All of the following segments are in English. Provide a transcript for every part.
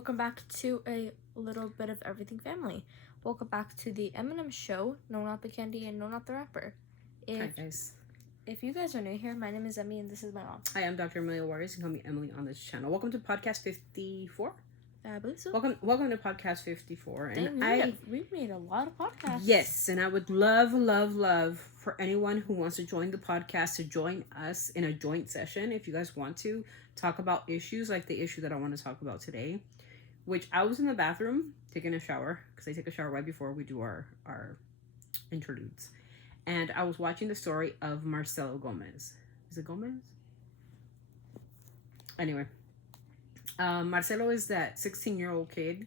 Welcome back to a little bit of everything family. Welcome back to the Eminem Show. No, not the candy, and no, not the rapper. Hi, guys. If you guys are new here, my name is Emmy, and this is my mom. Hi, I'm Dr. Amelia Warriors. You can call me Emily on this channel. Welcome to podcast 54. I believe so. Welcome to podcast 54. And we've made a lot of podcasts. Yes, and I would love for anyone who wants to join the podcast to join us in a joint session. If you guys want to talk about issues like the issue that I want to talk about today, which I was in the bathroom taking a shower, because I take a shower right before we do our interludes. And I was watching the story of Marcelo Gomez. Is it Gomez? Anyway, Marcelo is that 16-year-old kid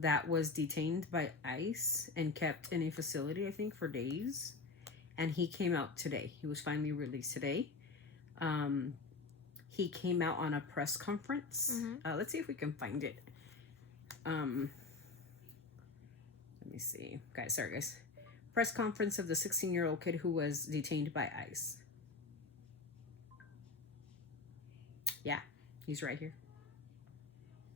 that was detained by ICE and kept in a facility, I think, for days. And he came out today. He was finally released today. He came out on a press conference. Mm-hmm. Let's see if we can find it. Let me see. Guys, sorry, guys. Press conference of the 16-year-old kid who was detained by ICE. Yeah, he's right here.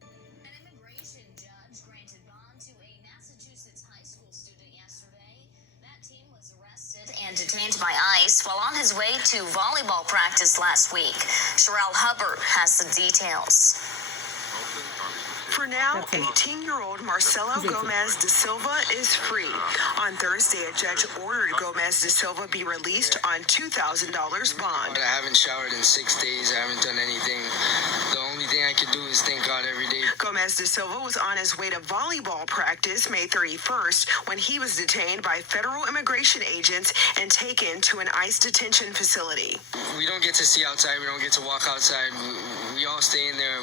An immigration judge granted bond to a Massachusetts high school student yesterday. That teen was arrested and detained by ICE while on his way to volleyball practice last week. Sherelle Hubbard has the details. For now, 18-year-old Marcelo Gomez da Silva is free. On Thursday, a judge ordered Gomez da Silva be released on $2,000 bond. I haven't showered in 6 days. I haven't done anything. The only thing I can do is thank God every day. Gomez da Silva was on his way to volleyball practice May 31st when he was detained by federal immigration agents and taken to an ICE detention facility. We don't get to see outside. We don't get to walk outside. We all stay in there.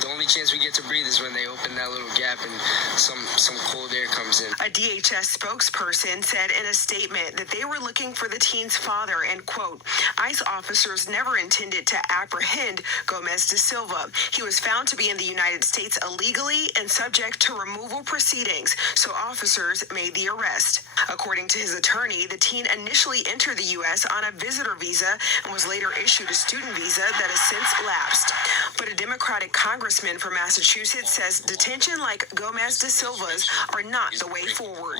The only chance we get to breathe is when they open that little gap and some cold air comes in. A DHS spokesperson said in a statement that they were looking for the teen's father and, quote, ICE officers never intended to apprehend Gomez da Silva. He was found to be in the United States illegally and subject to removal proceedings, so officers made the arrest. According to his attorney, the teen initially entered the U.S. on a visitor visa and was later issued a student visa that has since lapsed. But a Democratic congressman from Massachusetts says detention like Gomez da Silva's are not the way forward.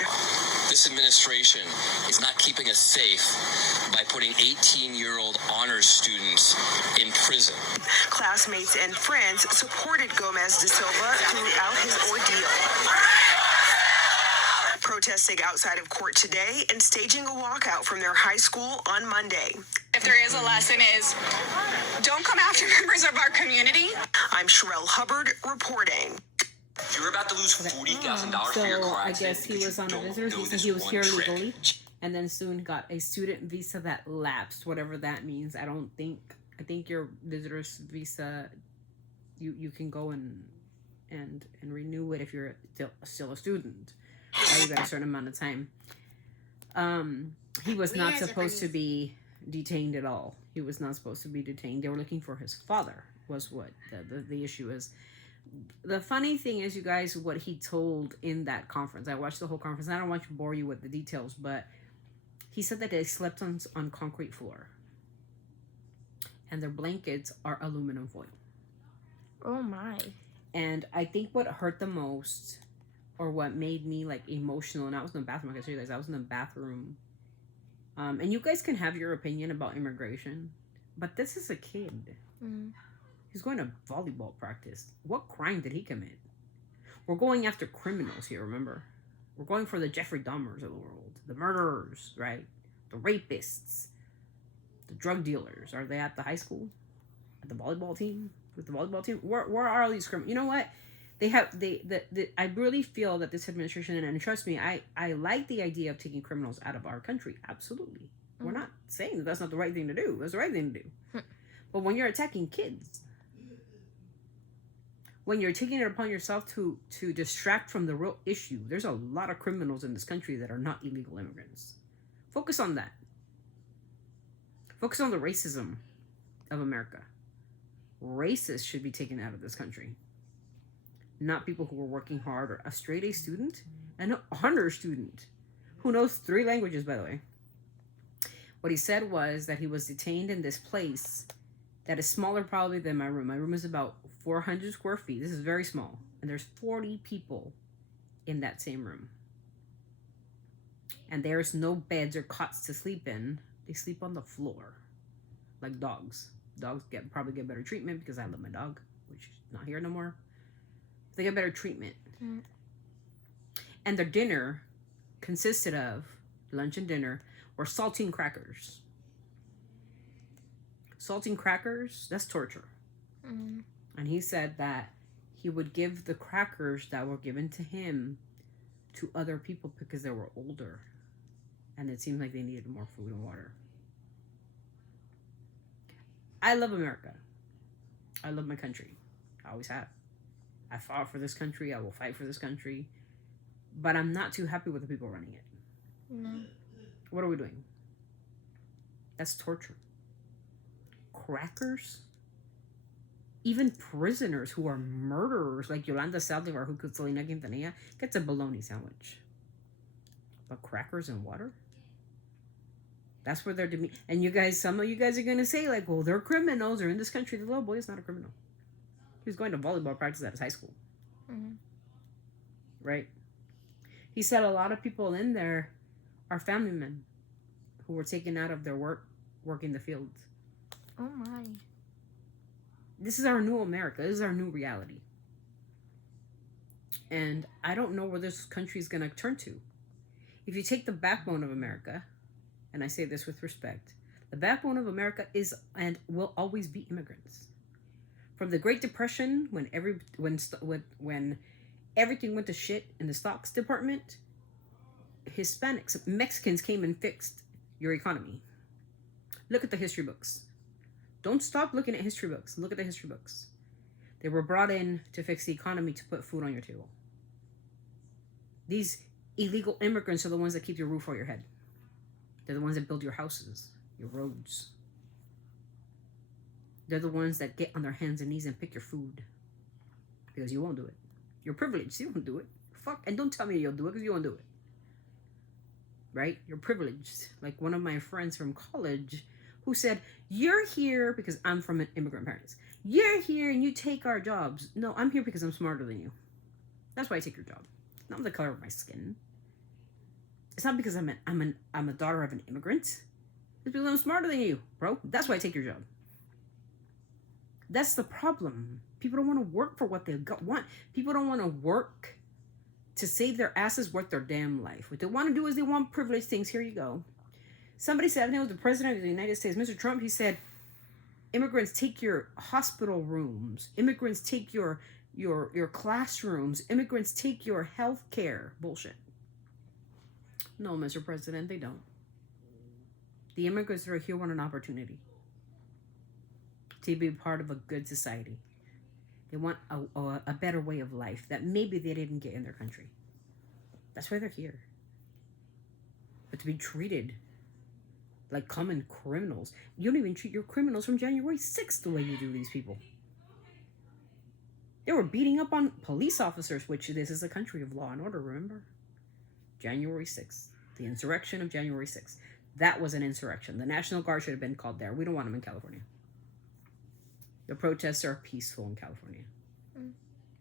This administration is not keeping us safe by putting 18-year-old honors students in prison. Classmates and friends supported Gomez da Silva throughout his ordeal, protesting outside of court today and staging a walkout from their high school on Monday. If there is a lesson is, don't come after members of our community. I'm Sherelle Hubbard reporting. You're about to lose $40,000 for your car I accident guess he was on a visitor's visa. He was here legally, and then soon got a student visa that lapsed, whatever that means. I think your visitor's visa, you can go and renew it if you're still a student. You got a certain amount of time. He was not supposed to be detained at all. He was not supposed to be detained. They were looking for his father, was what the issue is. The funny thing is, you guys, what he told in that conference. I watched the whole conference. I don't want to bore you with the details, but he said that they slept on concrete floor. And their blankets are aluminum foil. Oh my. And I think what hurt the most, or what made me like emotional, and I was in the bathroom, I can tell you guys, I was in the bathroom. And you guys can have your opinion about immigration, but this is a kid. Mm. He's going to volleyball practice. What crime did he commit? We're going after criminals here, remember? We're going for the Jeffrey Dahmers of the world. The murderers, right? The rapists. The drug dealers. Are they at the high school? At the volleyball team? With the volleyball team? Where are all these criminals? You know what? I really feel that this administration, and trust me, I like the idea of taking criminals out of our country. Absolutely. We're not saying that that's not the right thing to do. That's the right thing to do. But when you're attacking kids, when you're taking it upon yourself to distract from the real issue, there's a lot of criminals in this country that are not illegal immigrants. Focus on that. Focus on the racism of America. Racists should be taken out of this country. Not people who are working hard, or a straight A student and an honor student who knows 3 languages, by the way. What he said was that he was detained in this place that is smaller probably than my room. My room is about 400 square feet. This is very small. And there's 40 people in that same room. And there's no beds or cots to sleep in. They sleep on the floor. Like dogs. Dogs probably get better treatment because I love my dog, which is not here no more. They get better treatment. Mm. And their dinner consisted of, lunch and dinner, were saltine crackers. Saltine crackers, that's torture. Mm. And he said that he would give the crackers that were given to him to other people because they were older. And it seemed like they needed more food and water. I love America. I love my country. I always have. I fought for this country. I will fight for this country. But I'm not too happy with the people running it. No. What are we doing? That's torture. Crackers? Even prisoners who are murderers, like Yolanda Saldivar, who killed Selena Quintanilla, gets a bologna sandwich. But crackers and water? That's where they're and you guys, some of you guys are going to say, like, well, they're criminals. They're in this country. The little boy is not a criminal. He was going to volleyball practice at his high school. Mm-hmm. Right? He said a lot of people in there are family men who were taken out of their working the fields. Oh, my. This is our new America. This is our new reality. And I don't know where this country is going to turn to. If you take the backbone of America, and I say this with respect, the backbone of America is and will always be immigrants. From the Great Depression, when everything went to shit in the stocks department, Hispanics, Mexicans came and fixed your economy. Look at the history books. Don't stop looking at history books. Look at the history books. They were brought in to fix the economy, to put food on your table. These illegal immigrants are the ones that keep your roof over your head. They're the ones that build your houses, your roads. They're the ones that get on their hands and knees and pick your food. Because you won't do it. You're privileged, so you won't do it. Fuck, and don't tell me you'll do it, because you won't do it. Right? You're privileged. Like one of my friends from college who said, you're here because I'm from an immigrant parents. You're here and you take our jobs. No, I'm here because I'm smarter than you. That's why I take your job. Not the color of my skin. It's not because I'm a daughter of an immigrant. It's because I'm smarter than you, bro. That's why I take your job. That's the problem. People don't want to work for what they want. People don't want to work to save their asses worth their damn life. What they want to do is they want privileged things. Here you go. Somebody said, I think it was the president of the United States, Mr. Trump, he said, immigrants take your hospital rooms. Immigrants take your classrooms. Immigrants take your health care. Bullshit. No, Mr. President, they don't. The immigrants that are here want an opportunity to be part of a good society. They want a better way of life that maybe they didn't get in their country. That's why they're here. But to be treated like common criminals, you don't even treat your criminals from January 6th the way you do these people. They were beating up on police officers, which this is a country of law and order, remember? January 6th, the insurrection of January 6th. That was an insurrection. The National Guard should have been called there. We don't want them in California. The protests are peaceful in California. Mm.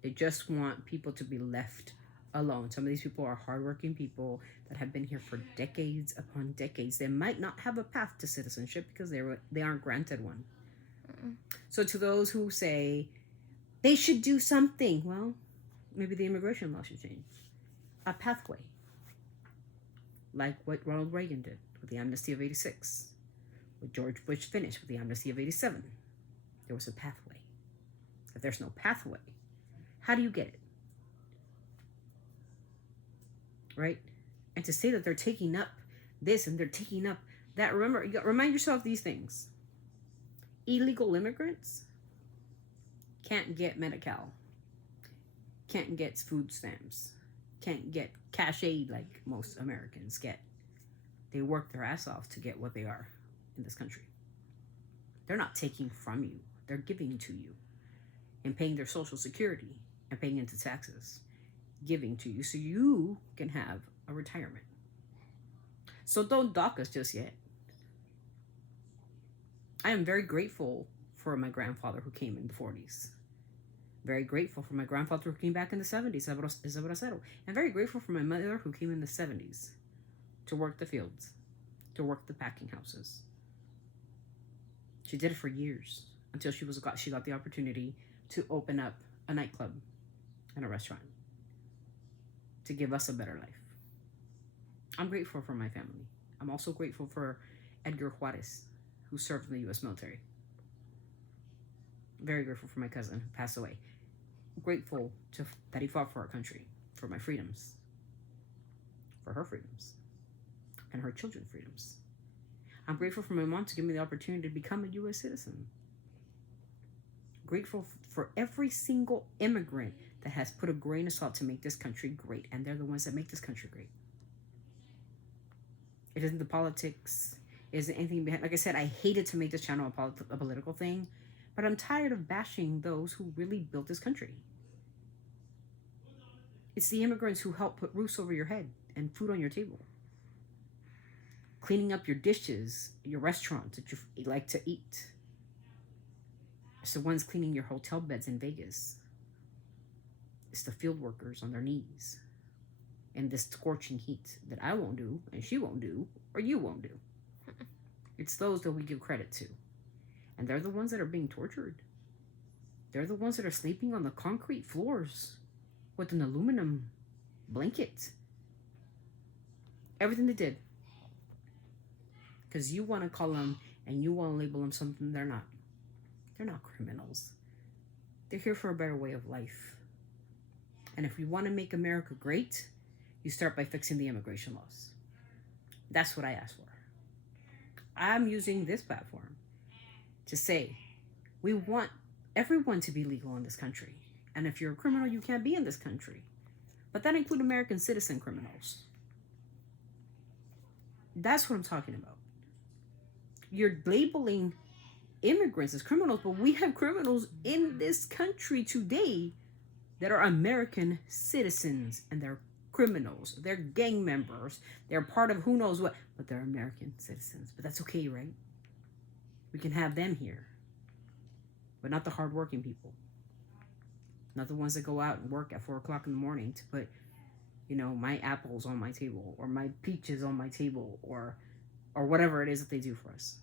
They just want people to be left alone. Some of these people are hardworking people that have been here for decades upon decades. They might not have a path to citizenship because they aren't granted one. Mm-mm. So to those who say they should do something, well, maybe the immigration law should change. A pathway. Like what Ronald Reagan did with the amnesty of 86. What George Bush finished with the amnesty of 87. There was a pathway. If there's no pathway, how do you get it? Right? And to say that they're taking up this and they're taking up that, remember, remind yourself these things. Illegal immigrants can't get Medi-Cal, can't get food stamps, can't get cash aid like most Americans get. They work their ass off to get what they are in this country. They're not taking from you. They're giving to you and paying their Social Security and paying into taxes, giving to you so you can have a retirement. So don't dock us just yet. I am very grateful for my grandfather who came in the 40s. Very grateful for my grandfather who came back in the 70s, Abracero. And very grateful for my mother who came in the 70s to work the fields, to work the packing houses. She did it for years until she got the opportunity to open up a nightclub and a restaurant to give us a better life. I'm grateful for my family. I'm also grateful for Edgar Juarez, who served in the U.S. military. Very grateful for my cousin who passed away. Grateful that he fought for our country, for my freedoms, for her freedoms, and her children's freedoms. I'm grateful for my mom to give me the opportunity to become a U.S. citizen. Grateful for every single immigrant that has put a grain of salt to make this country great, and they're the ones that make this country great. It isn't the politics, it isn't anything behind. Like I said, I hated to make this channel a political thing, but I'm tired of bashing those who really built this country. It's the immigrants who help put roofs over your head and food on your table. Cleaning up your dishes, your restaurants that you like to eat. It's the ones cleaning your hotel beds in Vegas. It's the field workers on their knees in this scorching heat that I won't do, and she won't do, or you won't do. It's those that we give credit to. And they're the ones that are being tortured. They're the ones that are sleeping on the concrete floors with an aluminum blanket. Everything they did. Because you want to call them and you want to label them something they're not. They're not criminals. They're here for a better way of life. And if we want to make America great, you start by fixing the immigration laws. That's what I asked for. I'm using this platform to say, we want everyone to be legal in this country. And if you're a criminal, you can't be in this country. But that includes American citizen criminals. That's what I'm talking about. You're labeling immigrants as criminals, but we have criminals in this country today that are American citizens, and they're criminals. They're gang members. They're part of who knows what, but they're American citizens. But that's okay, right? We can have them here, but not the hardworking people. Not the ones that go out and work at 4 o'clock in the morning to put, my apples on my table, or my peaches on my table, or whatever it is that they do for us.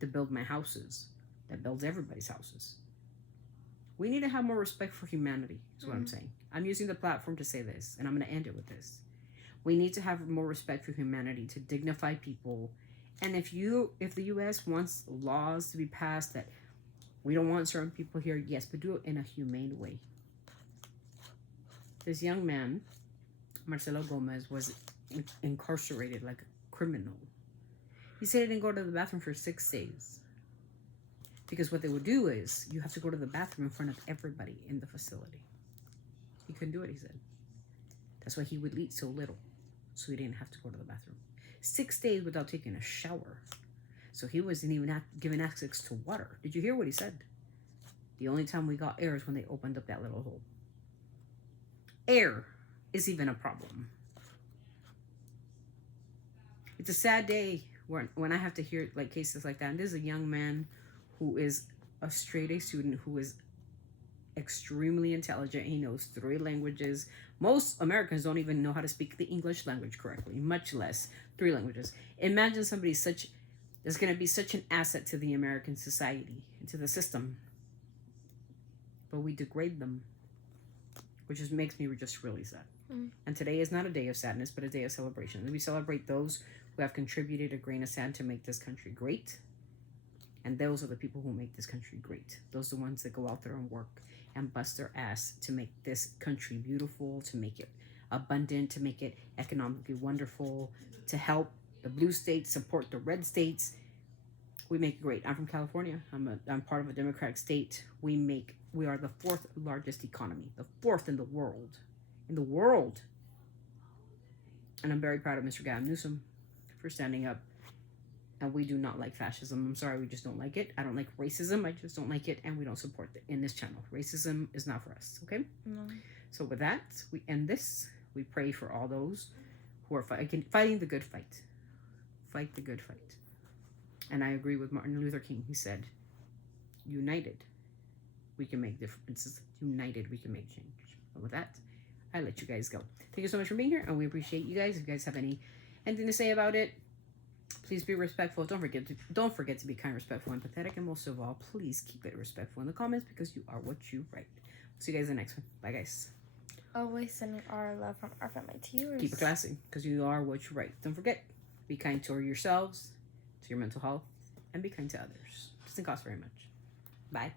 To build my houses, that builds everybody's houses. We need to have more respect for humanity, is what I'm saying. I'm using the platform to say this, and I'm going to end it with this. We need to have more respect for humanity, to dignify people. And if the U.S. wants laws to be passed that we don't want certain people here, yes, but do it in a humane way. This young man, Marcelo Gomez, was incarcerated like a criminal. He said he didn't go to the bathroom for 6 days. Because what they would do is, you have to go to the bathroom in front of everybody in the facility. He couldn't do it, he said. That's why he would eat so little, so he didn't have to go to the bathroom. 6 days without taking a shower. So he wasn't even given access to water. Did you hear what he said? The only time we got air is when they opened up that little hole. Air is even a problem. It's a sad day when I have to hear cases like that. And this is a young man who is a straight A student who is extremely intelligent. He knows 3 languages. Most Americans don't even know how to speak the English language correctly, much less 3 languages. Imagine somebody that's going to be such an asset to the American society and to the system. But we degrade them, which just makes me just really sad. And today is not a day of sadness, but a day of celebration. We celebrate those who have contributed a grain of sand to make this country great. And those are the people who make this country great. Those are the ones that go out there and work and bust their ass to make this country beautiful, to make it abundant, to make it economically wonderful, to help the blue states support the red states. We make it great. I'm from California. I'm part of a Democratic state. We are the 4th largest economy, the 4th in the world. And I'm very proud of Mr. Gavin Newsom for standing up. And we do not like fascism. I'm sorry, we just don't like it. I don't like racism. I just don't like it, and we don't support it in this channel. Racism is not for us, okay? No. So with that, we end this. We pray for all those who are fighting the good fight. Fight the good fight. And I agree with Martin Luther King. He said, united, we can make differences. United, we can make change. But with that, I let you guys go. Thank you so much for being here, and we appreciate you guys. If you guys have anything to say about it, please be respectful. Don't forget to be kind, respectful, and empathetic. And most of all, please keep it respectful in the comments because you are what you write. See you guys in the next one. Bye, guys. Always sending our love from our family to yours. Keep it classy because you are what you write. Don't forget, be kind to yourselves, to your mental health, and be kind to others. Doesn't cost very much. Bye.